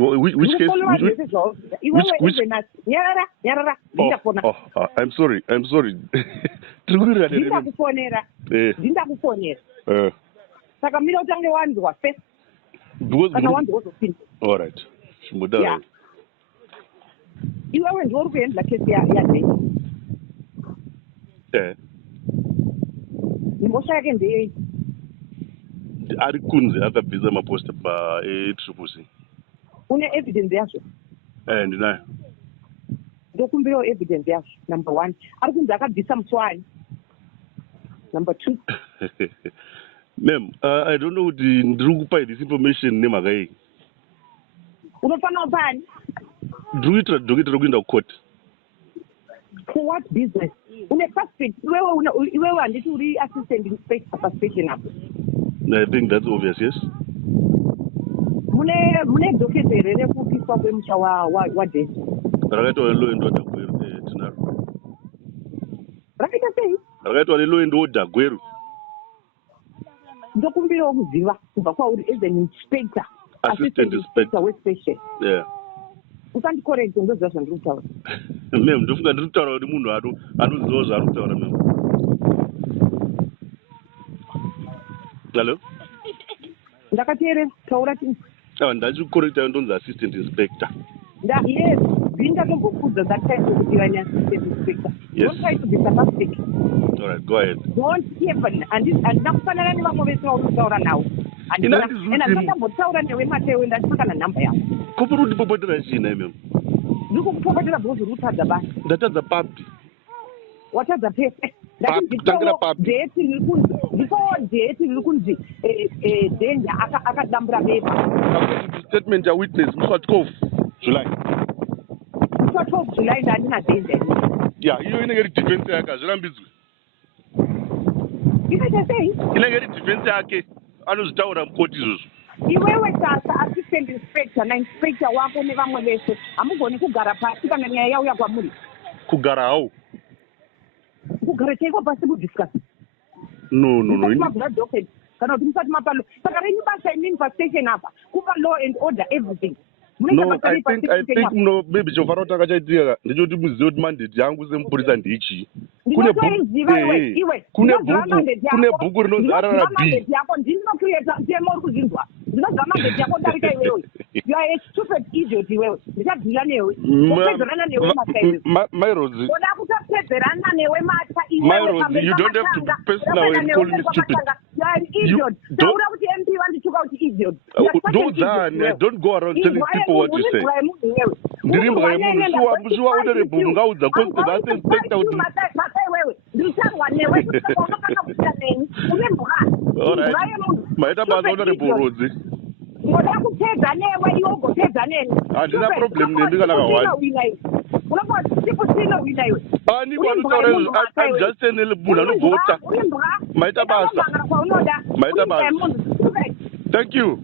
Which case? I'm sorry. All right. Ari kunze akabvisa maposta pa etripusi. Une evidence yacho? Ndinayo. Ndokumbira evidence yacho. Number 1. Ari kunze akabvisa muswani. Number 2. Ma'am, I don't know the ndiri kupa this information nemhaka yei. Unofana ubani? Ndiri kuita kuenda court. For what business? Une suspect. Iwewe handiti uri assistant inspector pa station apo. I think that's obvious, yes. Mune dokezere rekupiswa kwemusha wa Desi. Rakaitwa law and order gweru tinaro. Rakaita sei? Rakaitwa law and order gweru. Ndokumbira kuziva kubva kwauri as an inspector, assistant inspector we station. Yeah. Usandikorrect ndoziva zvandiri kutaura. Ma'am, ndofunga ndiri kutaura kuti munhu anoziva zvaari kutaura ma'am. Hello? Ndakateerera, taura chini. Ndachikukorrekta ndonzi assistant inspector. Yes, ndingatombokuudza that time kuti iva assistant inspector. Yes. Don't try to be sarcastic. All right, go ahead. Don't even, handina kufanana nevamwe vese vaunotaura navo. Handinambotaura newe Mateo ndandisangana nhamba yavo. Kopuri kundipopotera china ma'am? Ndiri kukupopotera bhozi uri kutadza basi. Ndatadza papi? Watadza pese. Tangira papi. Date riri kunzi Danger akadambura bebe. Statement ya witness Mr. 12 July. Mr. 12 July ndandina Danger. Yeah, iyo inenge iri defense yake azvirambidzwe. Inoita sei? Inenge iri defense yake anozvitaura mukoti izvozvo. Iwewe sasa assistant inspector na inspector wako nevamwe vese hamugoni kugara pasi kana nyaya yauya kwamuri. Kugara hau? Kugara chaiko pasi kudiscuss. No. Kana kuti musati mapalo. Saka renyu basa imini pastation apa. Kupa law and order everything. No, I think no, maybe chofara kuti akachaitika ndechoti muzive kuti mandate yangu semupurisa ndeichi. Kune bhuku rinonzi RRB. Ndinocreata mtemo uri kuzvinzwa. Ndinoziva mandate yako ndarika iwewe. You are a stupid idiot iwewe. Ndichadhila newe. Kupedzerana newe mata. My Rwodzi. Oda kutopedzerana newe mata iwewe. My Rwodzi, you don't have to be personal and call me stupid. You are an idiot. Taura kuti MP vandichuka kuti idiot. Don't go around telling people what you say. Ndirimbwa yemunhu shuwa honorable ngaudza constant as inspector kuti wewe ndicharwa newe kuti unofana kuita neni urembwa. Maita basa honorable Rwodzi. Ngoda kutedza newe iwe ugotedza neni. Handina problem neni kana kawani. Unobva tipo sino wina iwe. Ani kwanotaura izvo I'm just saying munhu anovhota. Maita basa. Maita basa. Thank you.